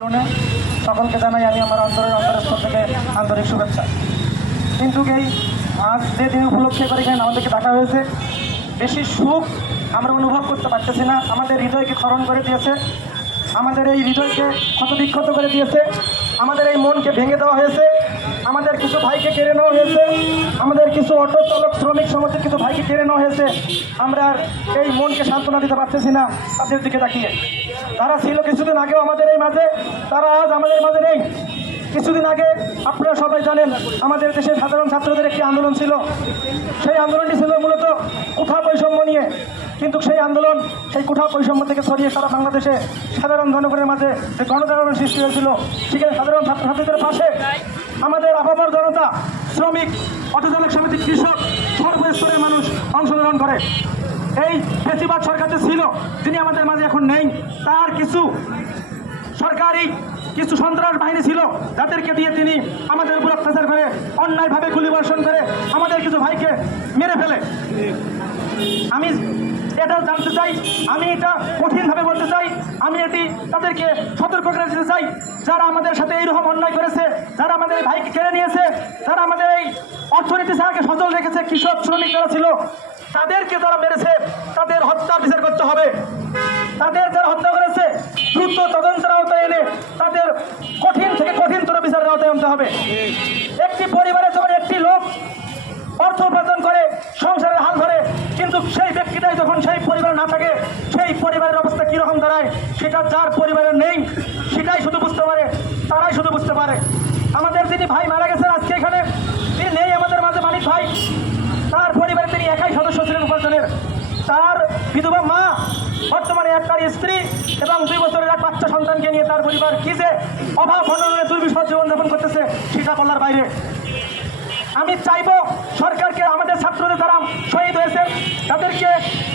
সকলকে জানাই আমি আমার অন্তরস্থল থেকে আন্তরিক শুভেচ্ছা। কিন্তু এই আজ যে দিন উপলক্ষে করে এখানে আমাদেরকে ডাকা হয়েছে, বেশি সুখ আমরা অনুভব করতে পারতেছি না। আমাদের হৃদয়কে ক্ষরণ করে দিয়েছে, আমাদের এই হৃদয়কে ক্ষতবিক্ষত করে দিয়েছে, আমাদের এই মনকে ভেঙে দেওয়া হয়েছে, আমাদের কিছু ভাইকে কেড়ে নেওয়া হয়েছে, আমাদের কিছু অটো চালক শ্রমিক সমাজের কিছু ভাইকে কেড়ে নেওয়া হয়েছে। আমরা আর এই মনকে সান্ত্বনা দিতে পারতেছি না তাদের দিকে তাকিয়ে। তারা ছিল কিছুদিন আগেও আমাদের এই মাঝে, তারা আজ আমাদের মাঝে নেই। কিছুদিন আগে আপনারা সবাই জানেন আমাদের দেশের সাধারণ ছাত্রদের একটি আন্দোলন ছিল। সেই আন্দোলনটি ছিল মূলত কোঠা বৈষম্য নিয়ে, কিন্তু সেই আন্দোলন সেই কোঠা বৈষম্য থেকে ছড়িয়ে সারা বাংলাদেশে সাধারণ জনগণের মাঝে যে গণজাগরণ সৃষ্টি হয়েছিল, সেখানে সাধারণ ছাত্রছাত্রীদের পাশে আমাদের আপামর জনতা, শ্রমিক, অটোচালক সমিতি, কৃষক, সর্বস্তরের মানুষ অংশগ্রহণ করে। এই ফ্যাসিবাদ সরকার ছিল, যিনি আমাদের মাঝে এখন নেই, তার কিছু সরকারি কিছু সন্ত্রাস বাহিনী ছিল, যাদেরকে দিয়ে তিনি আমাদের উপর অত্যাচার করে, অন্যায়ভাবে গুলিবর্ষণ করে আমাদের কিছু ভাইকে মেরে ফেলে। আমি এটা জানতে চাই, আমি এটা কঠিনভাবে বলতে চাই, আমি এটি তাদেরকে সতর্ক করে দিতে চাই, যারা আমাদের সাথে এইরকম অন্যায় করেছে, যারা আমাদের এই ভাইকে কেড়ে নিয়েছে, যারা আমাদের এই অর্থনীতি ছাড়াকে সচল রেখেছে, কৃষক শ্রমিক যারা ছিল, তাদেরকে যারা মেরেছে তাদের হত্যার বিচার করতে হবে। তাদের যারা হত্যা করেছে দ্রুত তদন্তের আওতায় এনে তাদের কঠিন থেকে কঠিনতর বিচারের আওতায় আনতে হবে। একটি পরিবারে যখন একটি লোক অর্থ উপার্জন করে, সংসারের হাল ধরে, কিন্তু সেই ব্যক্তিটাই যখন সেই পরিবার না থাকে, সেই পরিবারের অবস্থা কীরকম দাঁড়ায় সেটা যার পরিবারের নেই সেটাই শুধু বুঝতে পারে, তারাই শুধু বুঝতে পারে। আমাদের যিনি ভাই মারা গেছেন আজকে এখানে, তিনি নেই আমাদের মাঝে, মানিক ভাই। তার পরিবারে তিনি একাই সদস্য ছিলেন উপার্জনের। তার বিধবা মা বর্তমানে একটার স্ত্রী এবং 2 বছরের এক বাচ্চা সন্তানকে নিয়ে তার পরিবার কি যে অভাব অনটনে দুর্বিষহ জীবনযাপন করতেছে সেটা বলার বাইরে। আমি চাইব সরকারকে আমাদের ছাত্রদের যারা শহীদ হয়েছে তাদেরকে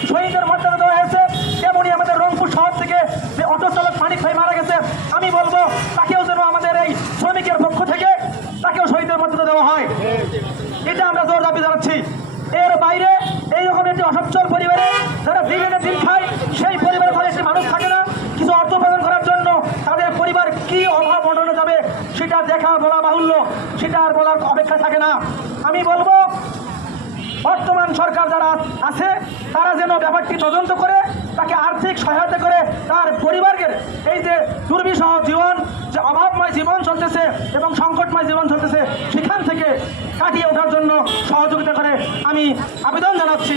শহীদের মর্যাদা দেওয়া হয়েছে, তেমনি আমাদের রংপুর শহর থেকে যে অটো চালক মানিক ভাই মারা গেছে, আমি বলবো তাকেও যেন আমাদের এই শ্রমিকের পক্ষ থেকে তাকেও শহীদের মর্যাদা দেওয়া হয়। এটা আমরা জোর দাবি জানাচ্ছি। এর বাইরে এইরকম একটি অসচ্ছল পরিবারে যারা দিনে দিন খায়, সেই পরিবারের ঘরে একটি মানুষ থাকে না কিছু অর্থ উপার্জন করার জন্য, তাদের পরিবার কি অভাব অনটনে যাবে সেটা দেখা বলা বাহুল্য, সেটা আর বলার অপেক্ষা থাকে না। আমি বলবো বর্তমান সরকার যারা আছে তারা যেন ব্যাপারটি তদন্ত করে তাকে আর্থিক সহায়তা করে তার পরিবারকে এই যে দুর্বিষহ জীবন, যে অভাবময় জীবন চলতেছে এবং সংকটময় জীবন চলতেছে, সেখান থেকে কাটিয়ে ওঠার জন্য সহযোগিতা করে আমি আবেদন জানাচ্ছি।